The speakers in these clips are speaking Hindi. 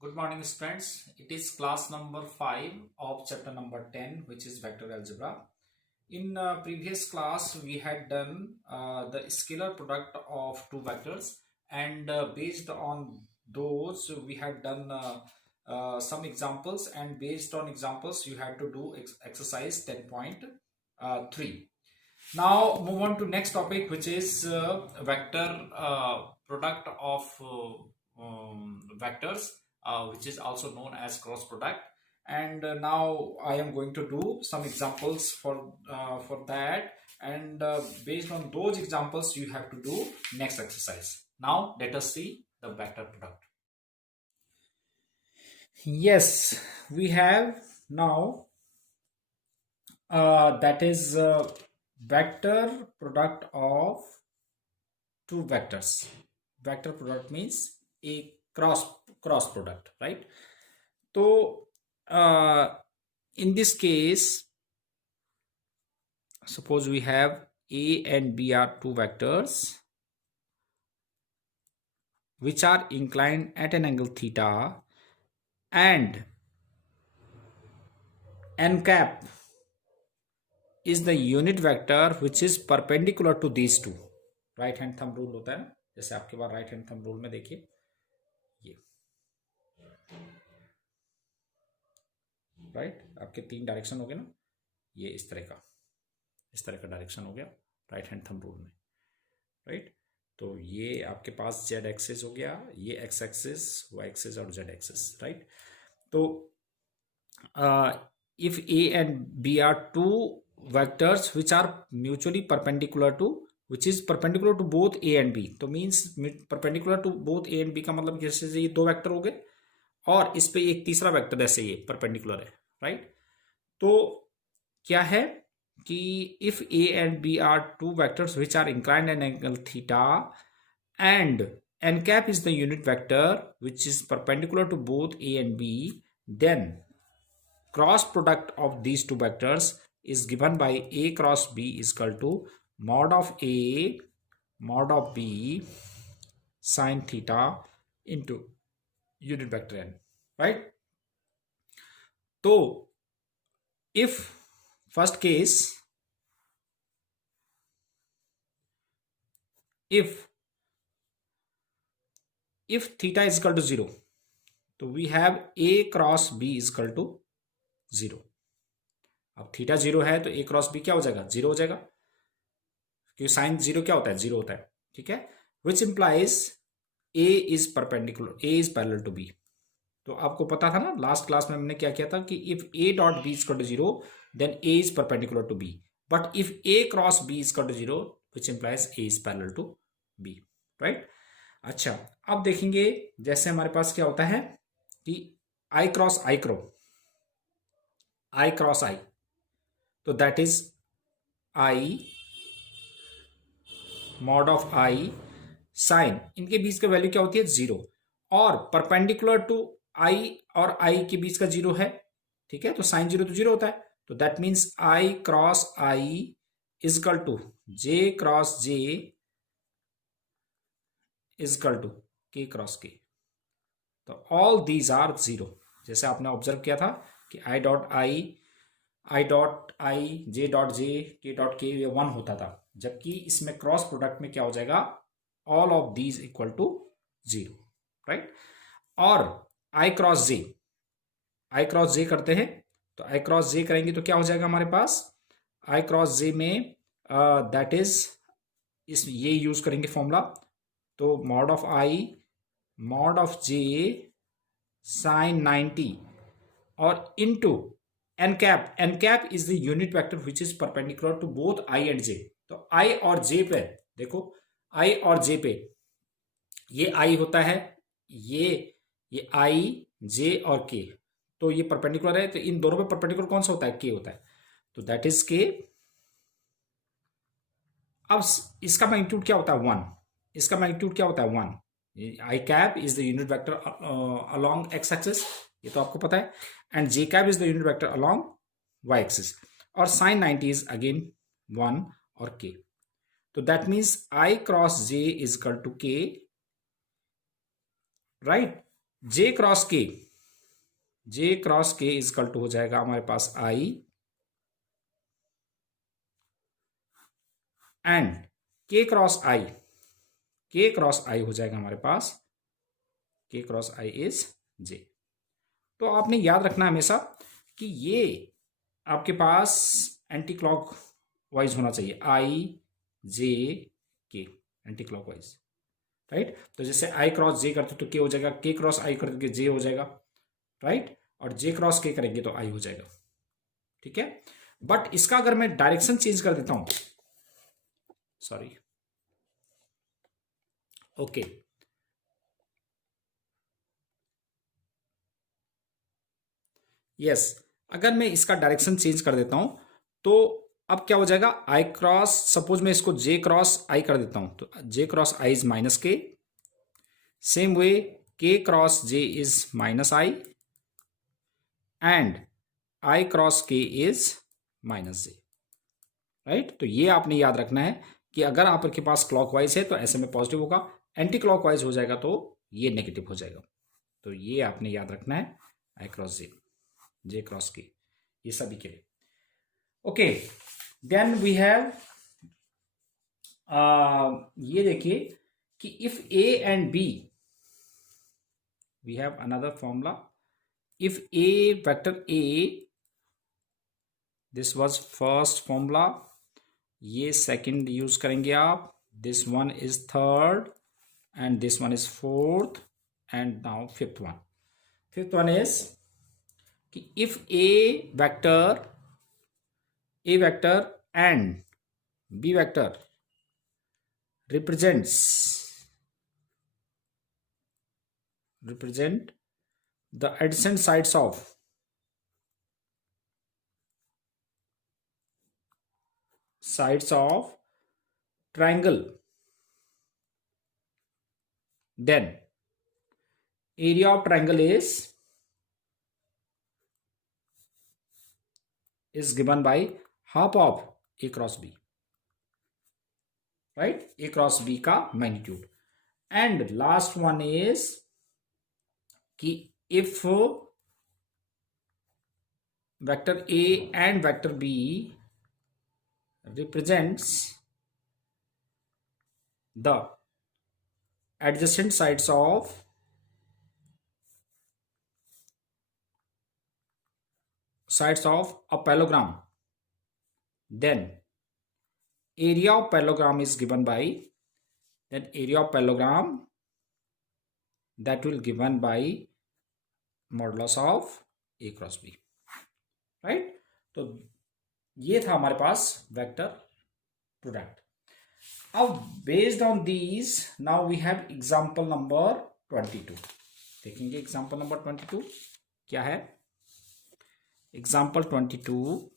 Good morning, students. It is class number 5 of chapter number 10, which is vector algebra. In previous class, we had done the scalar product of two vectors, and based on those, we had done some examples, and based on examples, you had to do exercise 10.3. Now, move on to next topic, which is vector product of vectors, which is also known as cross product. And now I am going to do some examples for that, and based on those examples, you have to do next exercise. Now, let us see the vector product. Yes, we have now that is vector product of two vectors. Vector product means a cross product, right? So in this case, suppose we have A and B are two vectors which are inclined at an angle theta, and n cap is the unit vector which is perpendicular to these two. Right hand thumb rule होता है ना, जैसे आपके पास राइट हैंड थंब रूल में देखिए ये राइट आपके तीन डायरेक्शन हो गए ना, ये इस तरह का डायरेक्शन हो गया राइट हैंड थंब रूल में, राइट। तो ये आपके पास जेड एक्सिस हो गया, ये एक्स एक्सिस, वाई एक्सिस और जेड एक्सिस, राइट। तो if A and B are two vectors which are mutually perpendicular to, which is perpendicular to both A and B, तो means perpendicular to both A and B का मतलब जैसे ये दो वेक्टर हो गए और इस पे एक तीसरा वेक्टर ऐसे ये परपेंडिकुलर है, राइट। तो क्या है कि if A and B are two vectors which are inclined at an angle theta and n cap is the unit vector which is perpendicular to both A and B, then cross product of these two vectors is given by A cross B is equal to mod of A mod of B sin theta into unit vector n, right? So if first case, if theta is equal to 0, तो we have A cross B is equal to 0. अब थीटा 0 है तो A क्रॉस B क्या हो जाएगा, 0 हो जाएगा, क्योंकि साइन 0 क्या होता है, 0 होता है, ठीक है। Which implies A is perpendicular, A is parallel to B। तो आपको पता था ना लास्ट क्लास में हमने क्या किया था कि if A dot B is equal to 0 then A is perpendicular to B, but if A cross B is equal to 0 which implies A is parallel to B, right. अच्छा, अब देखेंगे जैसे हमारे पास क्या होता है कि I cross I cross I, तो that is I mod of I sine, इनके बीच का वैल्यू क्या होती है, 0, और परपेंडिकुलर टू I और I के बीच का 0 है, ठीक है। तो साइन 0 तो 0 होता है, तो that means I cross I is equal to J cross J is equal to K cross K। तो ऑल दीज आर 0, जैसे आपने ऑब्जर्व किया था कि I dot I J dot J K dot K ये 1 होता था, जबकि इसमें क्रॉस प्रोडक्ट में क्या हो जाएगा, all of these equal to 0, right. और I क्रॉस J करते हैं, तो I क्रॉस J करेंगे तो क्या हो जाएगा हमारे पास, I क्रॉस J में दैट इज इस ये यूज करेंगे फॉर्मूला, तो mod of I mod of J sine 90 और into n cap is the unit vector which is perpendicular to both I and J। तो I और J पे देखो, I और J पे ये I होता है, ये I J और K, तो ये परपेंडिकुलर है, तो इन दोनों पे परपेंडिकुलर कौन सा होता है, K होता है, तो दैट इज K। अब इसका मैग्नीट्यूड क्या होता है, 1, इसका मैग्नीट्यूड क्या होता है, 1। I cap is the unit vector along x axis, ये तो आपको पता है, and J cap is the unit vector along y axis, और sin 90 is again 1 और K। तो that means I cross J is equal to K, right? J cross के, जे क्रॉस के इज इक्वल टू हो जाएगा हमारे पास आई, एंड के क्रॉस आई, के क्रॉस आई हो जाएगा हमारे पास, के क्रॉस आई इज जे। तो आपने याद रखना हमेशा कि ये आपके पास एंटी क्लॉक वाइज होना चाहिए, आई जे के, एंटी क्लॉक वाइज, राइट। तो जैसे आई क्रॉस जे करते तो के हो जाएगा, के क्रॉस आई करके जे हो जाएगा, राइट, और जे क्रॉस के करेंगे तो आई हो जाएगा, ठीक है। बट इसका अगर मैं डायरेक्शन चेंज कर देता हूं, सॉरी, ओके, यस, अगर मैं इसका डायरेक्शन चेंज कर देता हूं तो अब क्या हो जाएगा, आई क्रॉस, सपोज मैं इसको जे क्रॉस आई कर देता हूं तो जे क्रॉस आई इज माइनस के, सेम वे के cross J is minus I, and I cross के इज माइनस जे, राइट। तो ये आपने याद रखना है कि अगर आपके पास क्लॉकवाइज है तो ऐसे में पॉजिटिव होगा, एंटी क्लॉकवाइज हो जाएगा तो ये नेगेटिव हो जाएगा। तो ये आपने याद रखना है, आई क्रॉस जे, जे क्रॉस के, ये सभी के लिए। ओके, देन वी हैव, ये देखिए कि if a and b, we have another formula, if a vector a, this was first formula, ये सेकंड यूज करेंगे आप, this one is third and this one is fourth, and now fifth one, fifth one is कि if a vector and b vector represent the adjacent sides of triangle, then area of triangle is given by half of a cross b, right, a cross b का magnitude. And last one is कि if vector a and vector b represents the adjacent sides of a parallelogram, then area of parallelogram is given by, then area of parallelogram that will given by modulus of a cross b, right। तो ये था हमारे पास वेक्टर प्रोडक्ट। अब based on these now we have example number 22, देखेंगे एग्जांपल नंबर 22 क्या है। Example 22,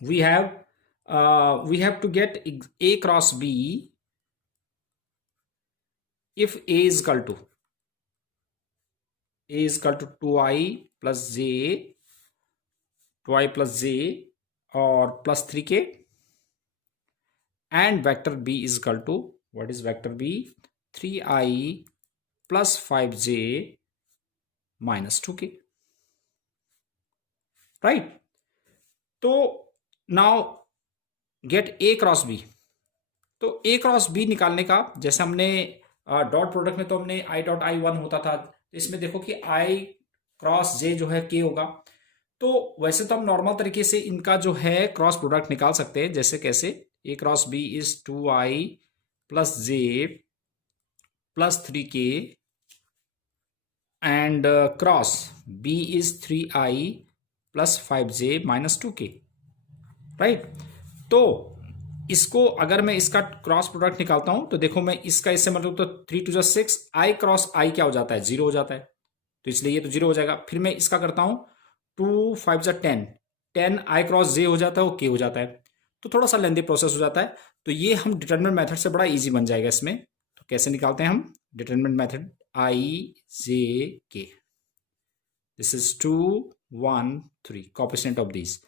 we have to get a cross b if a is equal to 2i plus j, 2i plus j और plus 3k, and vector b is equal to, what is vector b, 3i plus 5j minus 2k, right। तो now get a cross b, तो ए क्रॉस बी निकालने का, जैसे हमने डॉट प्रोडक्ट में तो हमने आई डॉट आई वन होता था, इसमें देखो कि आई क्रॉस जे जो है के होगा। तो वैसे तो हम नॉर्मल तरीके से इनका जो है क्रॉस प्रोडक्ट निकाल सकते हैं, जैसे कैसे, a cross b is 2i plus j plus 3k and cross b is 3i plus 5j minus 2k, right. तो इसको अगर मैं इसका क्रॉस प्रोडक्ट निकालता हूं तो देखो, मैं इसका इससे मतलब तो 3 टू 6, आई क्रॉस आई क्या हो जाता है, 0 हो जाता है, तो इसलिए ये तो 0 हो जाएगा। फिर मैं इसका करता हूं 2 5 10, 10 आई क्रॉस जे हो जाता है, वो के हो जाता है, तो थोड़ा सा लेंदी प्रोसेस हो जाता है। तो ये हम डिटरमिनेंट मेथड से बड़ा इजी बन जाएगा इसमें। तो कैसे निकालते हैं हम determinant method, i j k, this is 2 1 3, coefficient of this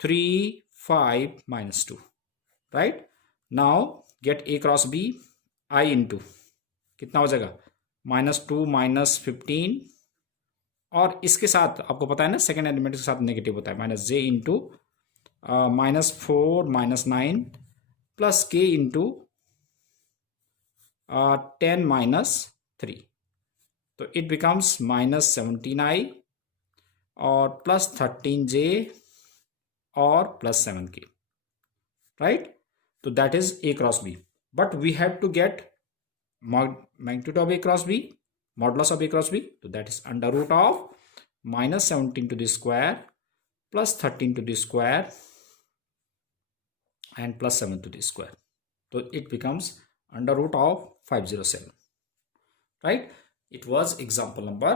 3 5 minus 2, right. Now get a cross b, i into कितना हो जाएगा -2 -15, और इसके साथ आपको पता है ना सेकेंड एलिमेंट के साथ नेगेटिव होता है, -j into -4 -9 plus k into 10 -3, तो इट बिकम्स -17i और प्लस 13j और प्लस 7k, राइट। तो that is a cross b, but we have to get magnitude of a cross b, modulus of a cross b, so that is under root of -17 to the square plus 13 to the square and plus 7 to the square, so it becomes under root of 507, right. It was example number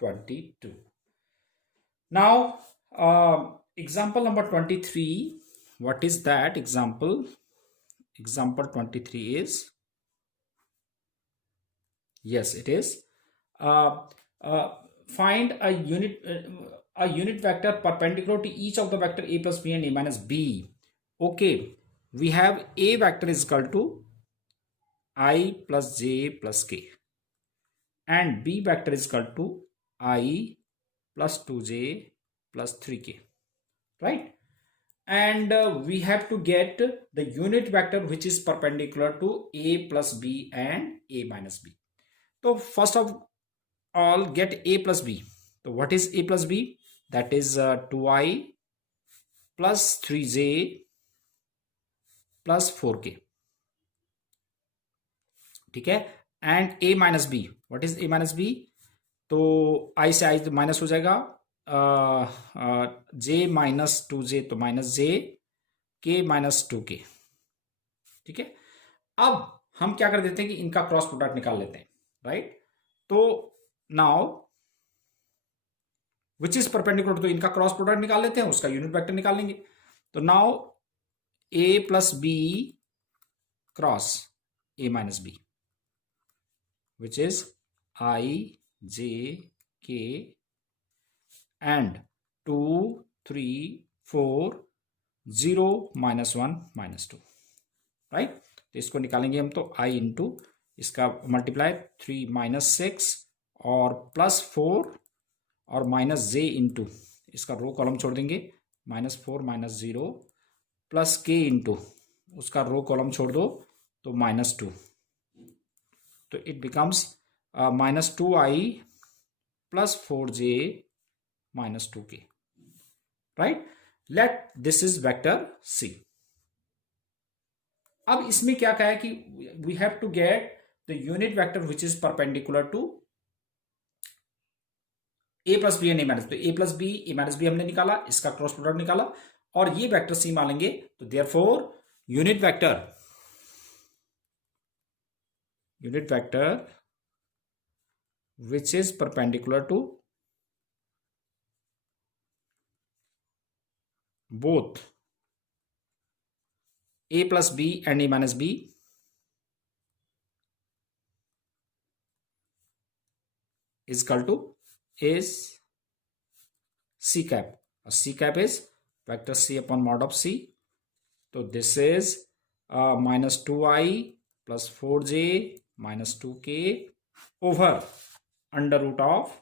22. Now example number 23, what is that example? Example 23 is, yes, it is find a unit vector perpendicular to each of the vector a plus b and a minus b. Okay, we have a vector is equal to I plus j plus k and b vector is equal to I plus 2j plus 3k, right. And we have to get the unit vector which is perpendicular to a plus b and a minus b. So first of all get a plus b. So what is a plus b? That is 2i plus 3j plus 4k, ठीक है। And a minus b, what is a minus b? तो i से i माइनस हो जाएगा, j -2j तो -j, k -2k, ठीक है। अब हम क्या कर देते हैं कि इनका क्रॉस प्रोडक्ट निकाल लेते हैं, राइट। तो नाउ विच इज परपेंडिकुलर, तो इनका क्रॉस प्रोडक्ट निकाल लेते हैं, उसका यूनिट वेक्टर निकाल लेंगे। तो now a plus b cross a minus b which is i j k and 2 3 4 0 -1 -2, right. तो इसको निकालेंगे हम, तो i इंटू इसका मल्टीप्लाई 3 -6 और +4 और -j इंटू इसका रो कॉलम छोड़ देंगे, -4 -0 प्लस k इंटू उसका रो कॉलम छोड़ दो तो -2, तो it becomes -2i plus 4j -2k, right. Let this is vector C. अब इसमें क्या कहा है कि we have to get the unit vector which is perpendicular to a plus b and a minus, तो a plus b a minus b हमने निकाला, इसका क्रॉस प्रोडक्ट निकाला और ये वेक्टर C मान लेंगे, तो therefore unit vector which is perpendicular to both a plus b and a minus b is equal to is C cap. C cap is vector C upon mod of C. So this is -2i plus 4j minus 2k over under root of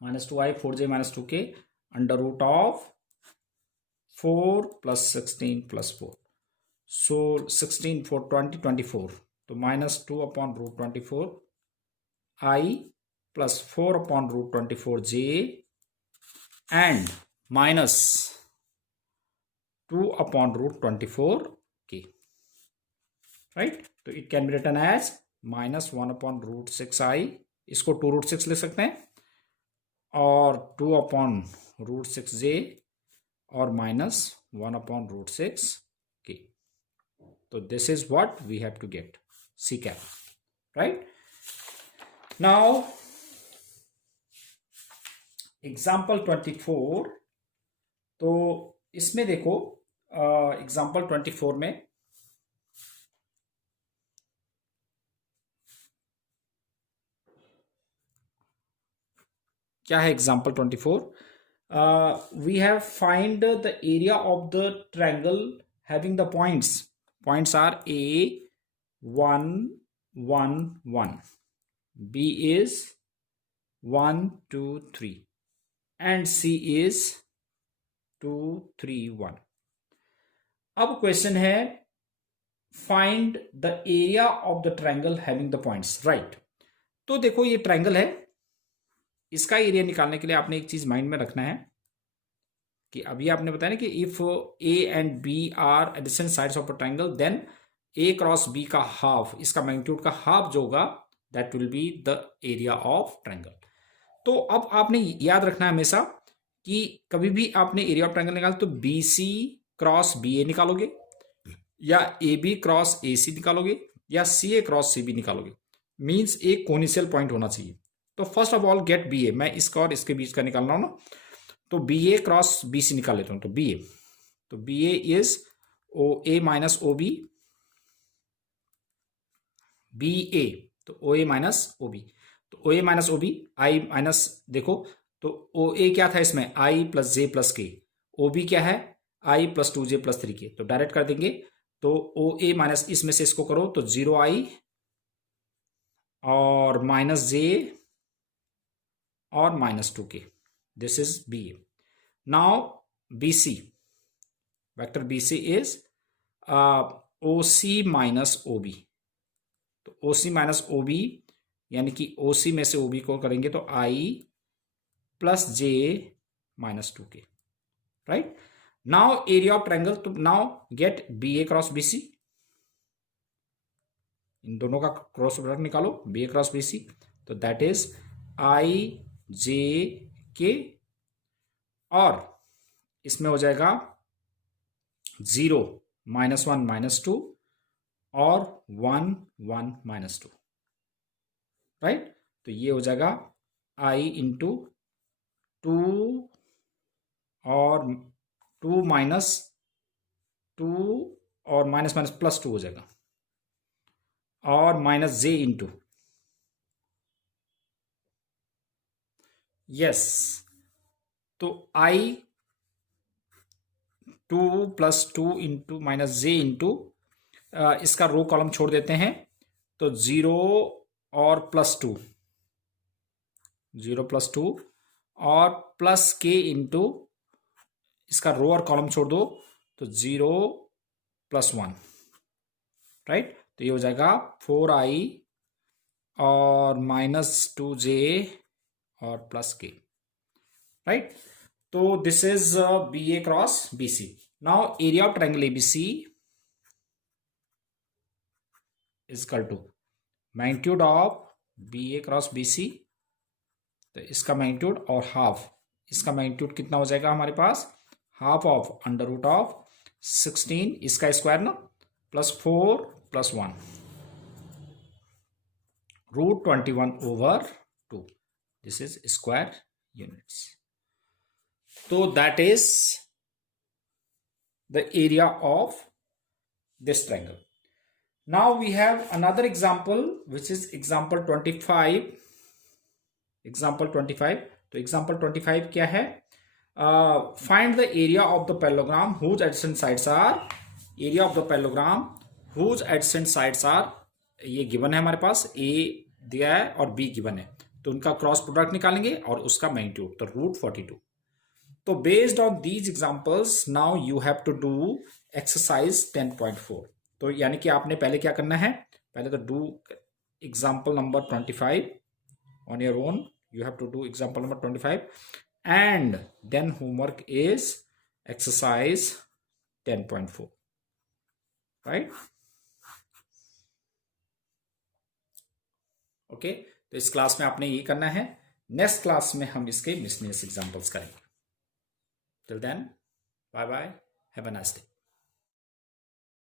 -2i 4j minus 2k under root of 4 plus 16 plus 4. So 16 4 20 24. So -2 upon root 24 I plus 4 upon root 24 j and minus 2 upon root 24 k, right. तो it can be written as -1 upon root 6 I, इसको 2 root 6 लिख सकते हैं, और 2 upon root 6 j और -1 upon root 6 k. So this is what we have to get, C cap, right. Now example 24, तो इसमें देखो एग्जाम्पल 24 में क्या है, example 24 we have find the area of the triangle having the points. Points are A 1 1 1, B is 1 2 3, and C is 2 3 1. अब क्वेश्चन है find the area of the triangle having the points, right. तो देखो ये ट्रायंगल है, इसका एरिया निकालने के लिए आपने एक चीज माइंड में रखना है कि अभी आपने बताया ना कि if a and b are adjacent sides of a triangle then a cross b का हाफ, इसका मैग्नीट्यूड का हाफ जो होगा that will be the area of triangle. तो अब आपने याद रखना है हमेशा कि कभी भी आपने एरिया ऑफ ट्रायंगल निकाला तो b c cross b a निकालोगे, या a b cross a c निकालोगे, या c a cross c b निकालोगे। मीन्स एक कोनिशियल पॉइंट होना चाहिए। तो first of all get b a, मैं इसका और इसके बीच का निकाल रहा हूं ना, तो बी ए क्रॉस बी सी निकाल लेता हूं। तो b a is o a minus O b, b a तो o a minus O B, तो o a minus O b i minus, देखो तो ओ ए क्या था इसमें आई प्लस जे प्लस के, ओ बी क्या है आई प्लस 2j प्लस 3k, तो डायरेक्ट कर देंगे। तो ओ ए माइनस इसमें से इसको करो तो 0i और माइनस जे और minus 2k, this is B A. Now B C, vector B C is O C minus O B, तो O C minus O B यानी कि ओ सी में से ओ बी को करेंगे तो i plus j minus 2k, right. Now area of triangle, तो नाउ गेट बी ए क्रॉस बी सी, इन दोनों का क्रॉस प्रोडक्ट निकालो बी ए क्रॉस बी सी, तो दैट इज आई जे के, और इसमें हो जाएगा 0 -1 -2 और 1 1 -2, राइट। तो ये हो जाएगा आई इंटू 2 और 2 माइनस 2 और माइनस माइनस प्लस 2 हो जाएगा, और माइनस जे इंटू, यस, तो आई 2 plus 2 into minus J into, इसका रो कॉलम छोड़ देते हैं तो 0 और प्लस 2, 0 प्लस 2 और प्लस के इंटू, इसका रो और कॉलम छोड़ दो तो 0 प्लस 1, राइट। तो ये हो जाएगा 4i और माइनस 2j और प्लस के, राइट। तो this is B A cross B C. Now area of triangle ABC is equal to magnitude of B A cross B C, तो इसका मैग्नीट्यूड और हाफ, इसका मैग्नीट्यूड कितना हो जाएगा हमारे पास, half of under root of 16 इसका स्क्वायर ना, plus 4 plus 1 root 21/2, this is square units. तो that is the area of this triangle. Now we have another example which is example 25. Example 25. तो example 25 क्या है? Find the area of the parallelogram whose adjacent sides are, area of the parallelogram whose adjacent sides are, ये given है हमारे पास, A दिया है और B given है, तो उनका क्रॉस प्रोडक्ट निकालेंगे और उसका मैग्नीट्यूड, तो रूट 42। तो based on these examples now you have to do exercise 10.4। तो यानी कि आपने पहले क्या करना है, पहले तो do example number 25 on your own, you have to do example number 25 and then homework is exercise 10.4, right. Okay, तो इस क्लास में आपने ये करना है, नेक्स्ट क्लास में हम इसके मिसलेनियस एग्जाम्पल्स करेंगे। Till then bye bye, have a nice day.